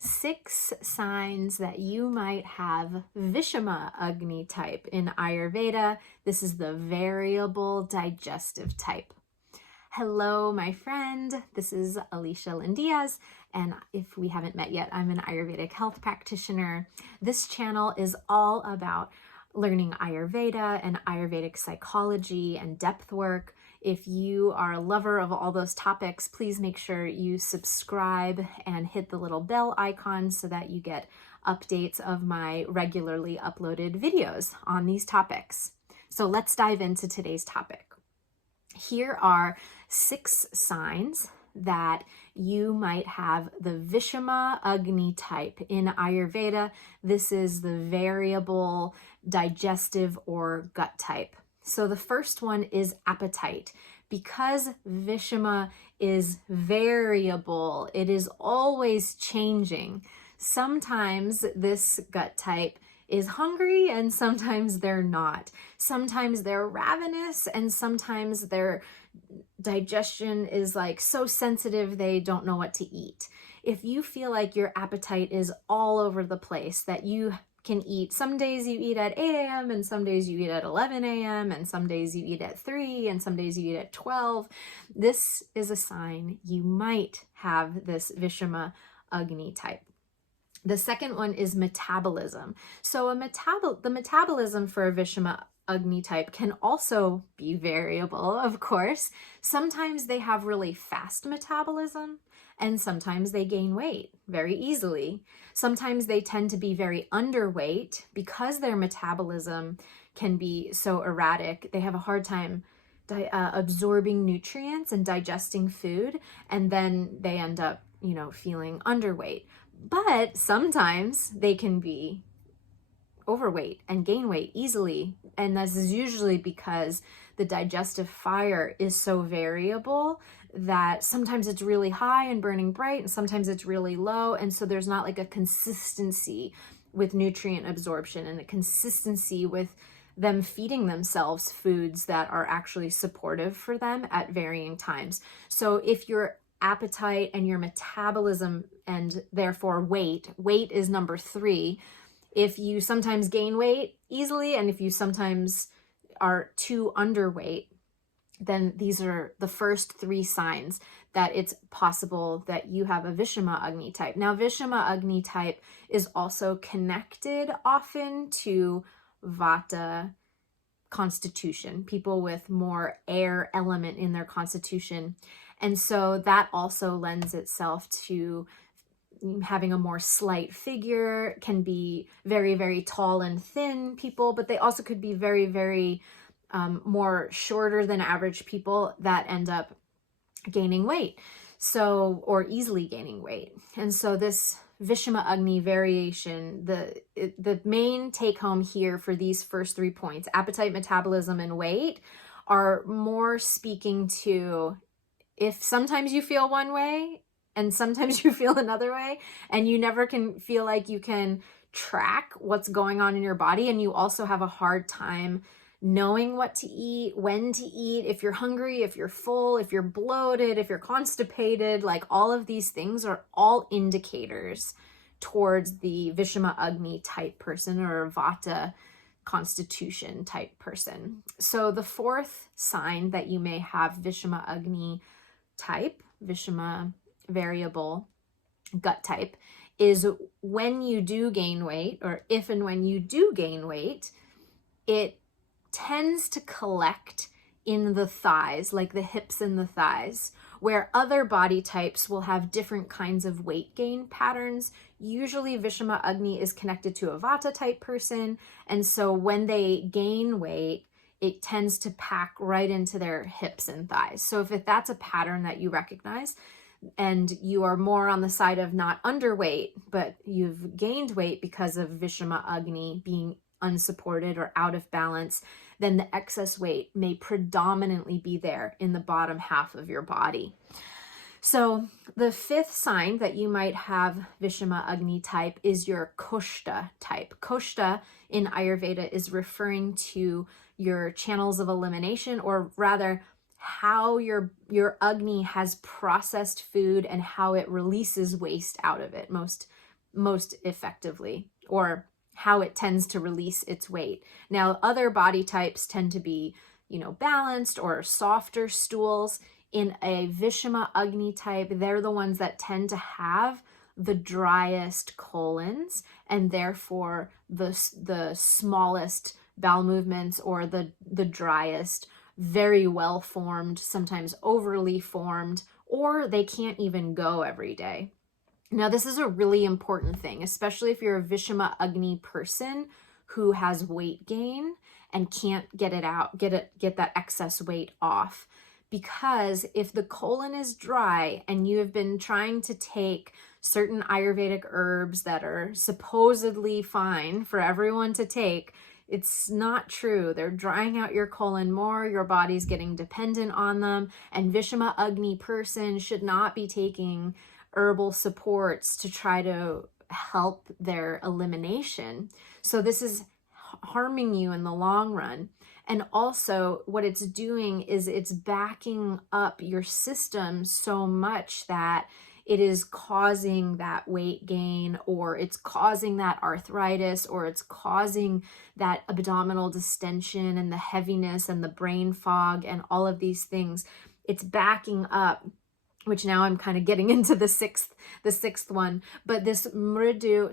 6 signs that you might have Vishama Agni type. In Ayurveda, this is the variable digestive type. Hello, my friend. This is Alicia Lynn Diaz, and if we haven't met yet, I'm an Ayurvedic health practitioner. This channel is all about learning Ayurveda and Ayurvedic psychology and depth work. If you are a lover of all those topics, please make sure you subscribe and hit the little bell icon so that you get updates of my regularly uploaded videos on these topics. So let's dive into today's topic. Here are 6 signs that you might have the Vishama Agni type. In Ayurveda, this is the variable digestive or gut type. So the first one is appetite. Because Vishama is variable, it is always changing. Sometimes this gut type is hungry and sometimes they're not. Sometimes they're ravenous and sometimes their digestion is like so sensitive they don't know what to eat. If you feel like your appetite is all over the place, that you can eat, some days you eat at 8 a.m. and some days you eat at 11 a.m. and some days you eat at 3 and some days you eat at 12. This is a sign you might have this Vishama Agni type. The second one is metabolism. So the metabolism for a Vishama Agni type can also be variable, of course. Sometimes they have really fast metabolism and sometimes they gain weight very easily. Sometimes they tend to be very underweight because their metabolism can be so erratic. They have a hard time absorbing nutrients and digesting food, and then they end up, feeling underweight. But sometimes they can be overweight and gain weight easily. And this is usually because the digestive fire is so variable that sometimes it's really high and burning bright and sometimes it's really low. And so there's not like a consistency with nutrient absorption and a consistency with them feeding themselves foods that are actually supportive for them at varying times. So if your appetite and your metabolism and therefore weight is number 3, if you sometimes gain weight easily and if you sometimes are too underweight, then these are the first 3 signs that it's possible that you have a Vishama Agni type. Now, Vishama Agni type is also connected often to Vata constitution, people with more air element in their constitution. And so that also lends itself to having a more slight figure, can be very, very tall and thin people, but they also could be very, very more shorter than average people that end up gaining weight. So, or easily gaining weight. And so this Vishama Agni variation, the main take home here for these first 3 points, appetite, metabolism, and weight, are more speaking to if sometimes you feel one way and sometimes you feel another way, and you never can feel like you can track what's going on in your body, and you also have a hard time knowing what to eat, when to eat, if you're hungry, if you're full, if you're bloated, if you're constipated, like all of these things are all indicators towards the Vishama Agni type person or Vata constitution type person. So the 4th sign that you may have Vishama Agni type, Vishama variable gut type, is when you do gain weight, or if and when you do gain weight, it tends to collect in the thighs, like the hips and the thighs, where other body types will have different kinds of weight gain patterns. Usually Vishama Agni is connected to a Vata type person, and so when they gain weight, it tends to pack right into their hips and thighs. So if that's a pattern that you recognize, and you are more on the side of not underweight, but you've gained weight because of Vishama Agni being unsupported or out of balance, then the excess weight may predominantly be there in the bottom half of your body. So the 5th sign that you might have Vishama Agni type is your Koshta type. Koshta in Ayurveda is referring to your channels of elimination, or rather how your Agni has processed food and how it releases waste out of it. Most most effectively, or how it tends to release its weight. Now, other body types tend to be, balanced or softer stools. In a Vishama Agni type, they're the ones that tend to have the driest colons, and therefore the smallest bowel movements, or the driest, very well formed, sometimes overly formed, or they can't even go every day. Now, this is a really important thing, especially if you're a Vishama Agni person who has weight gain and can't get it out, get that excess weight off. Because if the colon is dry and you have been trying to take certain Ayurvedic herbs that are supposedly fine for everyone to take, it's not true. They're drying out your colon more, your body's getting dependent on them, and Vishama Agni person should not be taking herbal supports to try to help their elimination. So this is harming you in the long run. And also what it's doing is it's backing up your system so much that it is causing that weight gain, or it's causing that arthritis, or it's causing that abdominal distension and the heaviness and the brain fog and all of these things. It's backing up, which now I'm kind of getting into the sixth one, but this krura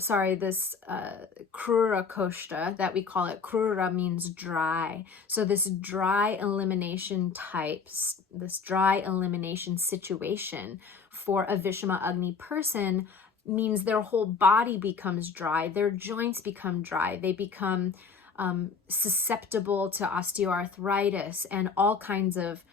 koshta that we call it, krura means dry. So this dry elimination types, this dry elimination situation for a Vishama Agni person means their whole body becomes dry, their joints become dry, they become susceptible to osteoarthritis and all kinds of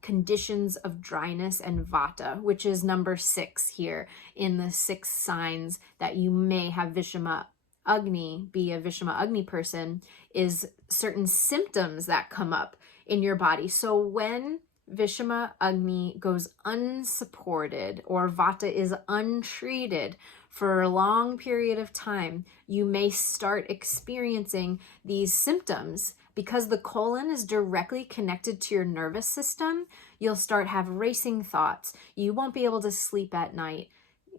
conditions of dryness and vata, which is number 6 here in the 6 signs that you may have Vishama Agni, be a Vishama Agni person, is certain symptoms that come up in your body. So when Vishama Agni goes unsupported, or vata is untreated for a long period of time, you may start experiencing these symptoms. Because the colon is directly connected to your nervous system, you'll start have racing thoughts. You won't be able to sleep at night.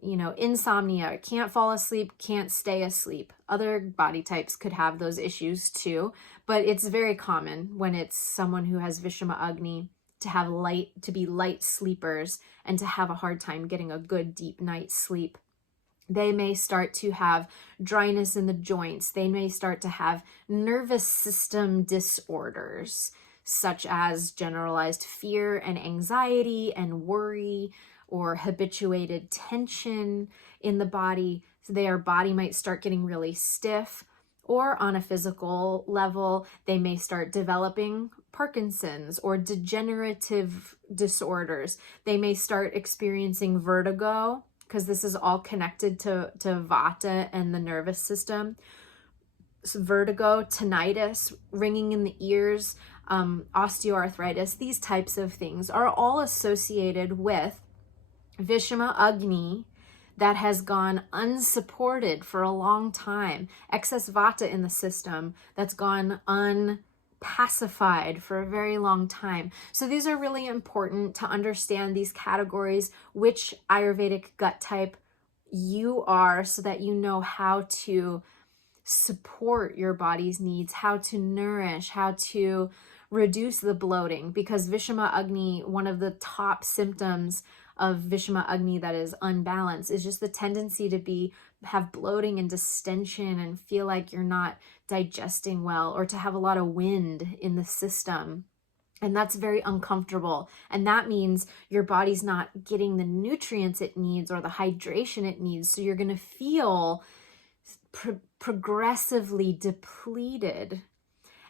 Insomnia, can't fall asleep, can't stay asleep. Other body types could have those issues too, but it's very common when it's someone who has Vishama Agni to be light sleepers and to have a hard time getting a good deep night's sleep. They may start to have dryness in the joints. They may start to have nervous system disorders, such as generalized fear and anxiety and worry, or habituated tension in the body. So their body might start getting really stiff, or on a physical level, they may start developing Parkinson's or degenerative disorders. They may start experiencing vertigo, because this is all connected to vata and the nervous system. So vertigo, tinnitus, ringing in the ears, osteoarthritis, these types of things are all associated with Vishama Agni that has gone unsupported for a long time. Excess vata in the system that's gone pacified for a very long time. So these are really important to understand, these categories, which Ayurvedic gut type you are, so that you know how to support your body's needs, how to nourish, how to reduce the bloating. Because Vishama Agni, one of the top symptoms of Vishama Agni that is unbalanced is just the tendency to have bloating and distension and feel like you're not digesting well, or to have a lot of wind in the system. And that's very uncomfortable. And that means your body's not getting the nutrients it needs or the hydration it needs. So you're going to feel progressively depleted.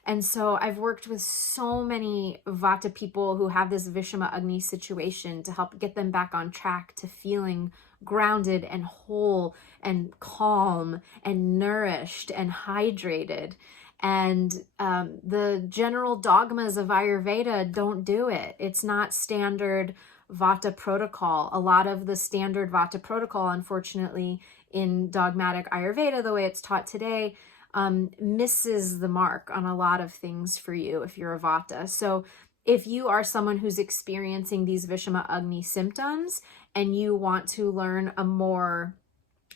And so I've worked with so many vata people who have this Vishama Agni situation to help get them back on track to feeling grounded and whole and calm and nourished and hydrated. And the general dogmas of Ayurveda don't do it. It's not standard vata protocol. A lot of the standard vata protocol, unfortunately, in dogmatic Ayurveda, the way it's taught today, misses the mark on a lot of things for you if you're a vata. So if you are someone who's experiencing these Vishama Agni symptoms and you want to learn a more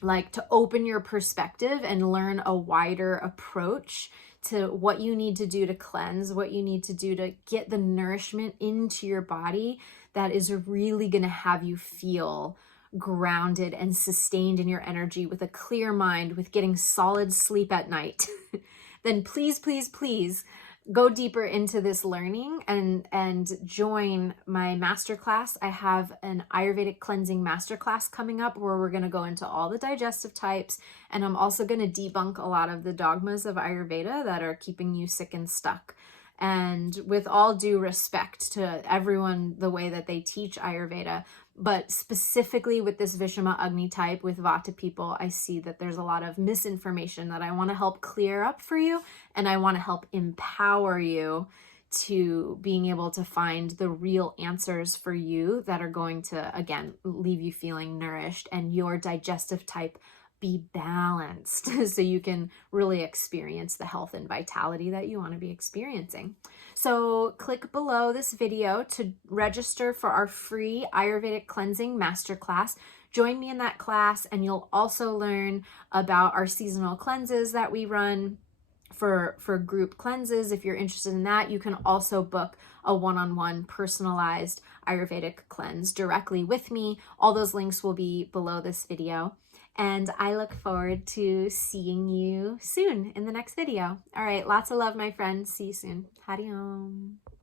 like to open your perspective and learn a wider approach to what you need to do to cleanse, what you need to do to get the nourishment into your body that is really going to have you feel grounded and sustained in your energy with a clear mind, with getting solid sleep at night, then please, please, please go deeper into this learning and join my masterclass. I have an Ayurvedic cleansing masterclass coming up where we're going to go into all the digestive types, and I'm also going to debunk a lot of the dogmas of Ayurveda that are keeping you sick and stuck. And with all due respect to everyone, the way that they teach Ayurveda, but specifically with this Vishama Agni type, with Vata people, I see that there's a lot of misinformation that I want to help clear up for you, and I want to help empower you to being able to find the real answers for you that are going to, again, leave you feeling nourished and your digestive type be balanced so you can really experience the health and vitality that you want to be experiencing. So click below this video to register for our free Ayurvedic cleansing masterclass. Join me in that class, and you'll also learn about our seasonal cleanses that we run for group cleanses. If you're interested in that, you can also book a one-on-one personalized Ayurvedic cleanse directly with me. All those links will be below this video. And I look forward to seeing you soon in the next video. All right, lots of love, my friends. See you soon. Hari Om.